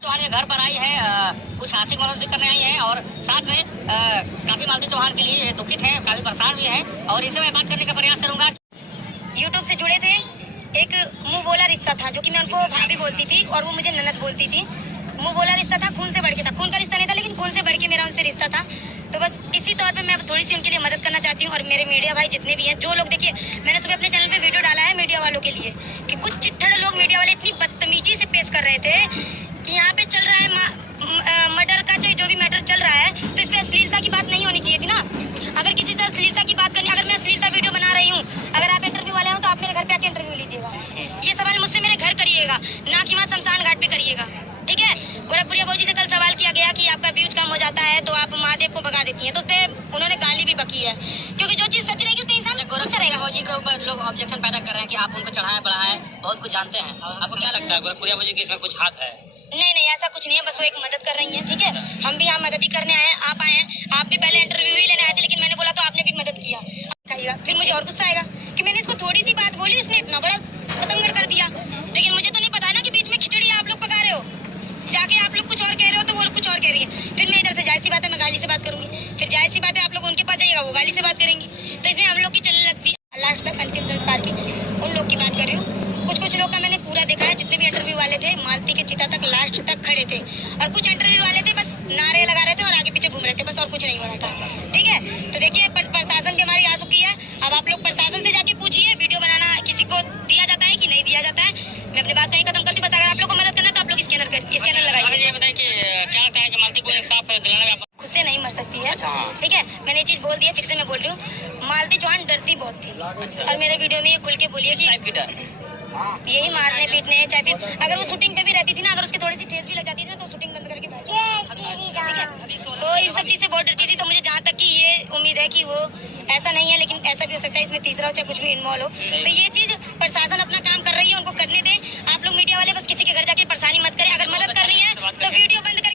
चौहान ये घर पर आई है, कुछ आर्थिक मदद भी करने आई है और साथ में काफी मालती चौहान के लिए दुखित है, काफी परेशान भी है और इनसे मैं बात करने का प्रयास करूंगा। यूट्यूब से जुड़े थे, एक मुंह बोला रिश्ता था जो कि मैं उनको भाभी बोलती थी और वो मुझे ननद बोलती थी। मुंह बोला रिश्ता था, खून से बढ़ के था, खून का रिश्ता नहीं था लेकिन खून से बढ़ के मेरा उनसे रिश्ता था। तो बस इसी तौर पे मैं अब थोड़ी सी उनके लिए मदद करना चाहती हूँ। और मेरे मीडिया भाई जितने भी हैं, जो लोग, देखिए मैंने सुबह अपने चैनल पे वीडियो डाला है मीडिया वालों के लिए कि कुछ चित्थड़ लोग मीडिया वाले इतनी बदतमीजी से पेश कर रहे थे कि यहाँ पे चल रहा है मर्डर का, चाहे जो भी मैटर चल रहा है, तो इस पे अश्लीलता की बात नहीं होनी चाहिए थी ना। अगर किसी से अश्लीलता की बात करनी, अगर मैं अश्लीलता वीडियो बना रही हूँ, अगर आप इंटरव्यू वाले हो तो आप मेरे घर पे आके इंटरव्यू लीजिएगा। ये सवाल मुझसे मेरे घर करिएगा, ना कि वहाँ शमशान घाट पे करिएगा, ठीक है। गोरखपुरिया भौजी से कल सवाल किया गया कि आपका व्यूज कम हो जाता है तो आप महादेव को भगा देती हैं, तो उस पर उन्होंने गाली भी बकी है, क्योंकि जो चीज सच रहेगी उस पर इंसान गोरखपुरिया भौजी के ऊपर लोग ऑब्जेक्शन पैदा कर रहे हैं कि आप उनको चढ़ाया बढ़ाया है, बहुत कुछ जानते हैं। आपको क्या लगता है गोरखपुरिया भौजी की इसमें कुछ हाथ है? नहीं, ऐसा कुछ नहीं है, बस वो एक मदद कर रही हैं, ठीक है। हम भी यहाँ मदद ही करने आए हैं, आप आए हैं, आप भी पहले इंटरव्यू ही लेने आए थे, लेकिन मैंने बोला तो आपने भी मदद किया। कहिएगा फिर मुझे और गुस्सा आएगा कि मैंने इसको थोड़ी सी बात बोली, उसने इतना बड़ा पतंगड़ कर दिया। लेकिन मुझे तो नहीं पता ना कि बीच में खिचड़ी आप लोग पका रहे हो, जाके आप लोग कुछ और कह रहे हो तो वो लोग कुछ और कह रही है। फिर मैं इधर से जाहिर सी बात है मैं गाली से बात करूंगी, फिर जाहिर सी बात है आप लोग उनके पास जाइएगा, वो गाली से बात करेंगी, तो इसमें हम लोग की चलने लगती है। लास्ट तक अंतिम संस्कार की उन लोग की बात कर रही हूँ। कुछ लोग का मैंने पूरा देखा है, जितने भी इंटरव्यू वाले थे मालती के चिता तक लास्ट तक खड़े थे, और कुछ इंटरव्यू वाले थे बस नारे लगा रहे थे और आगे पीछे घूम रहे थे, बस और कुछ नहीं हो रहा था, ठीक है। तो देखिए प्रशासन भी हमारी आ चुकी है, अब आप लोग प्रशासन से जाके पूछिए वीडियो बनाना किसी को दिया जाता है कि नहीं दिया जाता है। मैं अपनी बात कहीं खत्म करती हूँ, बस अगर आप लोग को मदद करना तो आप लोग स्कैनर लगाइए। ये बताएं कि क्या लगता है कि मालती को इंसाफ दिलाने में खुद से नहीं मर सकती है, ठीक है। मैंने ये चीज बोल दी है, फिर से मैं बोल रही हूँ, मालती चौहान डरती बहुत थी, और मेरे वीडियो में ये खुल के बोलिए कि यही मारने पीटने, चाहे फिर अगर वो शूटिंग पे भी रहती थी ना, अगर उसके थोड़ी सी ठेस भी लग जाती थी ना तो शूटिंग बंद करके बैठ जाती, ठीक है। तो इन सब चीज से बहुत डरती थी। तो मुझे जहाँ तक कि ये उम्मीद है कि वो ऐसा नहीं है, लेकिन ऐसा भी हो सकता है इसमें तीसरा हो चाहे कुछ भी इन्वॉल्व हो। तो ये चीज प्रशासन अपना काम कर रही है, उनको करने दें। आप लोग मीडिया वाले बस किसी के घर जाके परेशानी मत करें, अगर मदद कर रही है तो वीडियो बंद कर